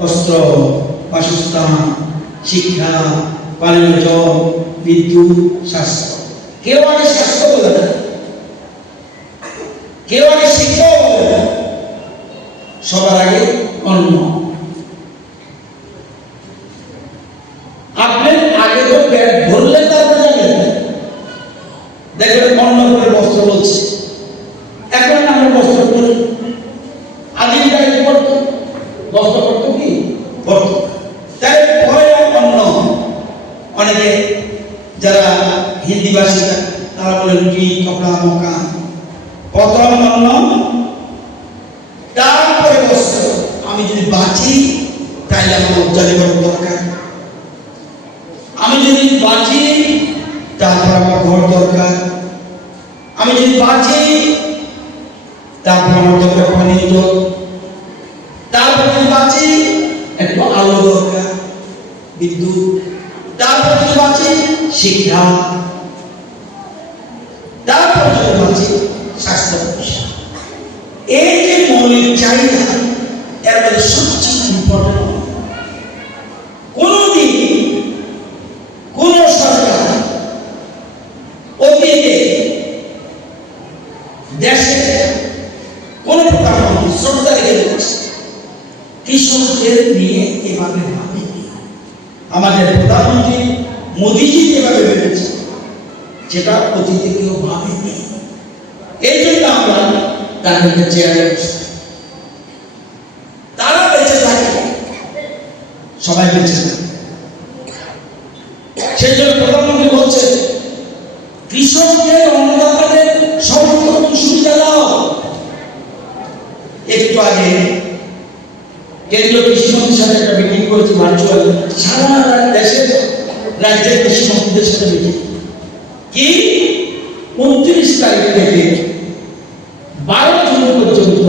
বস্ত্র, বাসস্থান, শিক্ষা, পানীয় জল, বিদ্যুৎ, স্বাস্থ্য। কেউ আগে স্বাস্থ্য বলে না, কেউ আগে শিক্ষা বলে না, সবার আগে অন্ন। আপনি আগে তো পেট ভরলে তারপরে যাবেন, দেখবেন অন্ন করে বস্ত্র বলছে। এখন আমরা বস্ত্র করি, আদিম কালে করতো বস্ত্র করতো কি করতো, তাই পরে অন্ন। অনেকে যারা হিন্দি ভাষী তারা বলে রুটি, কপড়া, মকা, প্রথম অন্ন, তারপরে বস্ত্র। আমি যদি বাঁচি তাইলে আমার লজ্জা দেওয়ার দরকার, আমি যদি বাঁচি তারপর আমার ঘর দরকার, আমি যদি বাঁচি তারপর আমার দরকার পানি জল, তারপর যদি বাঁচি একটু আলো দরকার, বিদ্যুৎ, তারপর যদি বাঁচি শিক্ষা, তারপর যদি বাঁচি স্বাস্থ্য। এই যে মৌলিক চাহিদা, এর মধ্যে সবচেয়ে ইম্পর্টেন্ট। কোনদিন কোন সরকার অতীতে দেশে কোন প্রধানমন্ত্রী শ্রদ্ধা রেখে কৃষকদের নিয়ে এভাবে ভাবেনি। আমাদের প্রধানমন্ত্রী মোদীজি যেভাবে ভেবেছে সেটা অতীতে কেউ ভাবেনি। এই জন্য আমরা তাদেরকে চেয়ারে বসে, তারা বেঁচে থাকে, সবাই বেঁচে থাকে। সেই জন্য প্রধানমন্ত্রী বলছে কৃষকদের, অন্নদাতাদের সমস্ত সুবিধা দাও। একটু আগে কেন্দ্রীয় কৃষিমন্ত্রীর সাথে একটা মিটিং করেছি ভার্চুয়াল, সারা দেশের রাজ্যের কৃষিমন্ত্রীদের সাথে মিটিং। কি 29 তারিখ থেকে 12 জুন পর্যন্ত